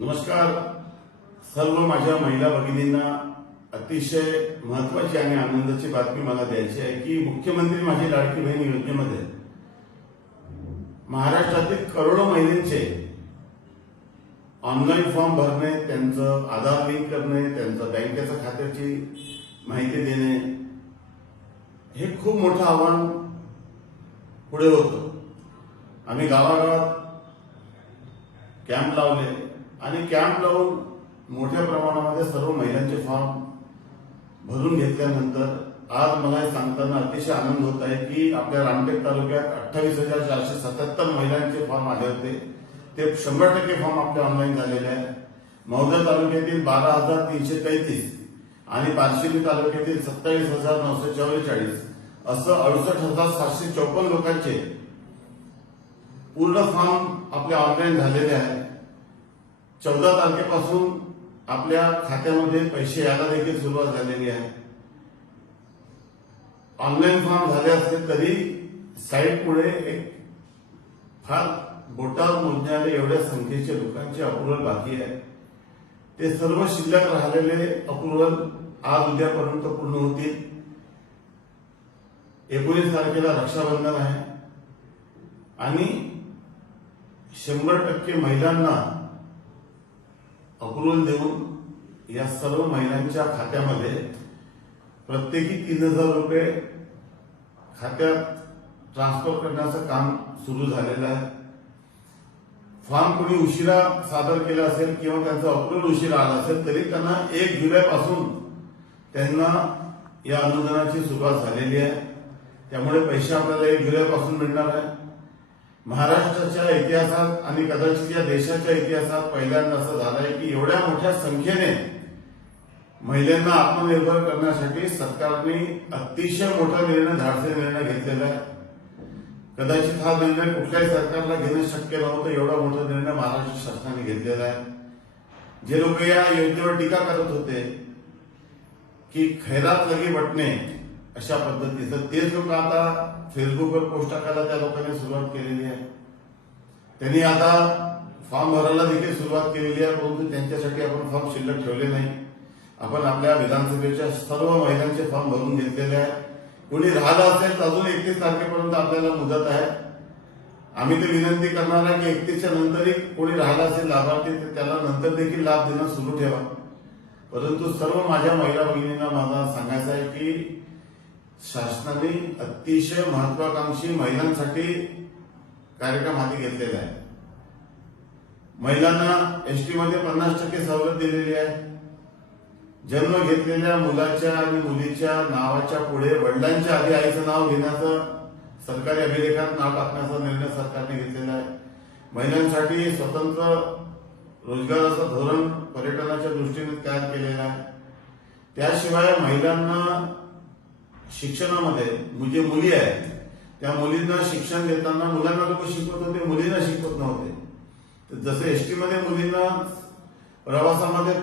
नमस्कार. सर्व माझ्या महिला भगिनींना अतिशय महत्वाची आणि आनंदाची बातमी मला द्यायची आहे की मुख्यमंत्री माझी लाडकी बहीण योजनेमध्ये महाराष्ट्रातील करोडो महिलांचे ऑनलाईन फॉर्म भरणे त्यांचं आधार लिंक करणे त्यांचं बँकेच्या खात्याची माहिती देणे हे खूप मोठं आव्हान पुढे होतं. आम्ही गावागावात कॅम्प लावले. आणि कॅम्प लावून मोठ्या प्रमाणामध्ये सर्व महिलांचे फॉर्म भरून घेतल्यानंतर आज मला हे सांगताना अतिशय आनंद होत आहे की आपल्या रामटेक तालुक्यात अठ्ठावीस हजार चारशे सत्याहत्तर महिलांचे फॉर्म आले होते. ते शंभर टक्के फॉर्म आपले ऑनलाईन झालेले आहे मौजा तालुक्यातील बारा हजार तीनशे तेहतीस आणि पारशिवनी तालुक्यातील सत्तावीस हजार नऊशे चौवेचाळीस असं अडुसष्ट हजार सातशे चौपन्न लोकांचे पूर्ण फॉर्म आपले ऑनलाईन झालेले आहे चौदा तारखेपासून आपल्या खात्यामध्ये पैसे यायला देखील सुरुवात झालेली आहे. ऑनलाईन फॉर्म झाले असले तरी साईटमुळे एक फार बोटावर मोजणारे एवढ्या संख्येचे लोकांचे अप्रुव्हल बाकी आहे. ते सर्व शिल्लक राहिलेले अप्रुव्हल आज उद्यापर्यंत पूर्ण होतील. एकोणीस तारखेला रक्षाबंधन आहे. आणि शंभर टक्के महिलांना अप्रुव्हल देऊन या सर्व महिलांच्या खात्यामध्ये प्रत्येकी तीन हजार रुपये खात्यात ट्रान्सफर करण्याचं काम सुरू झालेलं आहे. फॉर्म कोणी उशिरा सादर केला असेल किंवा त्यांचं अप्रुव्हल उशिरा आला असेल तरी त्यांना एक जुलैपासून त्यांना या अनुदानाची सुरुवात झालेली आहे. त्यामुळे पैसे आपल्याला एक जुलैपासून मिळणार आहे. महाराष्ट्राच्या इतिहासात आणि कदाचित या देशाच्या इतिहासात पहिल्यांदा असं झालं आहे की एवढ्या मोठ्या संख्येने महिलांना आत्मनिर्भर करण्यासाठी सरकारने अतिशय मोठा निर्णय धाडसे निर्णय घेतलेला आहे. कदाचित हा निर्णय कुठल्याही सरकारला घेणं शक्य नव्हतं एवढा मोठा निर्णय महाराष्ट्र शासनाने घेतलेला आहे. जे लोक या योजनेवर टीका करत होते की खैरात लगी बटणे अशा पद्धतीचं. तेच लोक आता फेसबुकवर पोस्ट टाकायला त्या लोकांनी सुरुवात केलेली आहे. त्यांनी आता फॉर्म भरायला देखील सुरुवात केलेली आहे परंतु त्यांच्यासाठी आपण फॉर्म शिल्लक ठेवले नाही. आपण आपल्या विधानसभेच्या सर्व महिलांचे फॉर्म भरून घेतलेले आहे. कोणी राहिलं असेल तर अजून एकतीस तारखेपर्यंत आपल्याला मुदत आहे. आम्ही तर विनंती करणार आहे की एकतीसच्या नंतरही कोणी राहिला असेल लाभार्थी तर त्याला नंतर देखील लाभ देणं सुरू ठेवा. परंतु सर्व माझ्या महिला भगिनींना मला सांगायचं आहे की शासनाने अतिशय महत्वाकांक्षी महिलांसाठी कार्यक्रम हाती घेतलेला आहे महिलांना एसटी मध्ये पन्नास टक्के सवलत दिलेली आहे. जन्म घेतलेल्या मुलाच्या आणि मुलीच्या नावाच्या पुढे वडिलांच्या आधी आईचं नाव घेण्याचं सरकारी अभिलेखात नाव टाकण्याचा निर्णय सरकारने घेतलेला आहे. महिलांसाठी स्वतंत्र रोजगाराचं धोरण पर्यटनाच्या दृष्टीने तयार केलेलं आहे. त्याशिवाय महिलांना शिक्षणामध्ये म्हणजे मुली आहेत त्या मुलींना शिक्षण देताना मुलांना लोक शिकवत होते मुलींना शिकवत नव्हते. जसं एसटी मध्ये मुलींना प्रवासामध्ये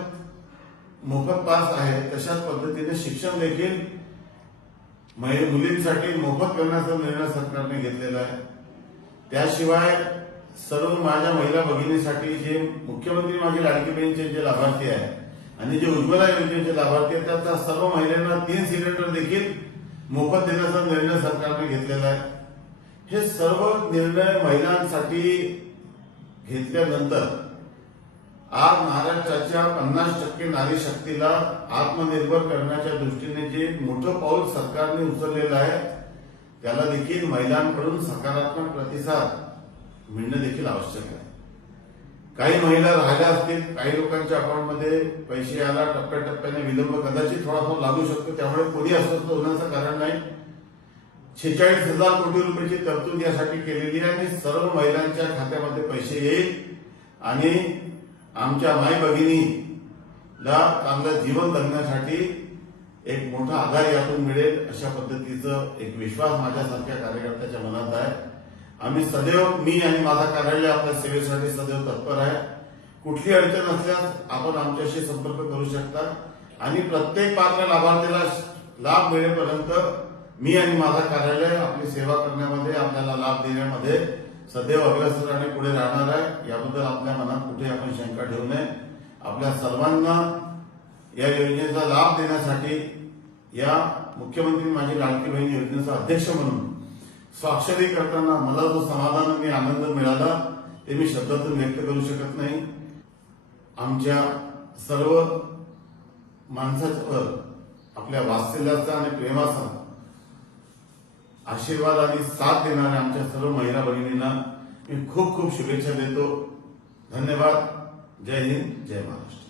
मोफत पास आहे तशाच पद्धतीने शिक्षण देखील महि- मुलींसाठी मोफत करण्याचा निर्णय सरकारने घेतलेला आहे. त्याशिवाय सर्व माझ्या महिला भगिनीसाठी जे मुख्यमंत्री माझी लाडकी जे लाभार्थी आहे आणि जे उज्ज्वला योजनेचे लाभार्थी आहेत त्याचा सर्व महिलांना तीन सिलेंडर देखील मोफत देण्याचा निर्णय सरकारने घेतलेला आहे. हे सर्व निर्णय महिलांसाठी घेतल्यानंतर आज महाराष्ट्राच्या पन्नास टक्के नारी शक्तीला आत्मनिर्भर करण्याच्या दृष्टीने जे मोठं पाऊल सरकारने उचललेलं आहे त्याला देखील महिलांकडून सकारात्मक प्रतिसाद मिळणं देखील आवश्यक आहे. काही महिला राहिल्या असतील काही लोकांच्या अकाउंटमध्ये पैसे यायला टप्प्याटप्प्याने विलंब कदाचित थोडाफार लागू शकतो. त्यामुळे कोणी अस्वस्थ होण्याचं कारण नाही. शेहेचाळीस हजार कोटी रुपयाची तरतूद यासाठी केलेली आहे आणि सर्व महिलांच्या खात्यामध्ये पैसे येईल. आणि आमच्या माई भगिनीला चांगलं जीवन जगण्यासाठी एक मोठा आधार यातून मिळेल अशा पद्धतीचं एक विश्वास माझ्यासारख्या कार्यकर्त्याच्या मनात आहे. आम्ही सदैव मी आणि माझा कार्यालय आपल्या सेवेसाठी सदैव तत्पर आहे. कुठली अडचण असल्यास आपण आमच्याशी संपर्क करू शकता. आणि प्रत्येक पात्र लाभार्थीला लाभ मिळेपर्यंत मी आणि माझा कार्यालय आपली सेवा करण्यामध्ये आपल्याला लाभ देण्यामध्ये सदैव अग्रेसर आणि पुढे राहणार आहे. याबद्दल आपल्या मनात कुठे आपण शंका ठेवू नये. आपल्या सर्वांना या योजनेचा लाभ देण्यासाठी या मुख्यमंत्री माझी लाडकी बहीण योजनेचा अध्यक्ष म्हणून स्वाक्षरी करताना मला जो समाधान आणि आनंद मिळाला ते मी शब्दातून व्यक्त करू शकत नाही. आमच्या सर्व माणसाच्यावर आपल्या वात्सल्याचा आणि प्रेमाचा आशीर्वाद आणि साथ देणाऱ्या आमच्या सर्व महिला भगिनींना मी खूप खूप शुभेच्छा देतो. धन्यवाद. जय हिंद जय महाराष्ट्र.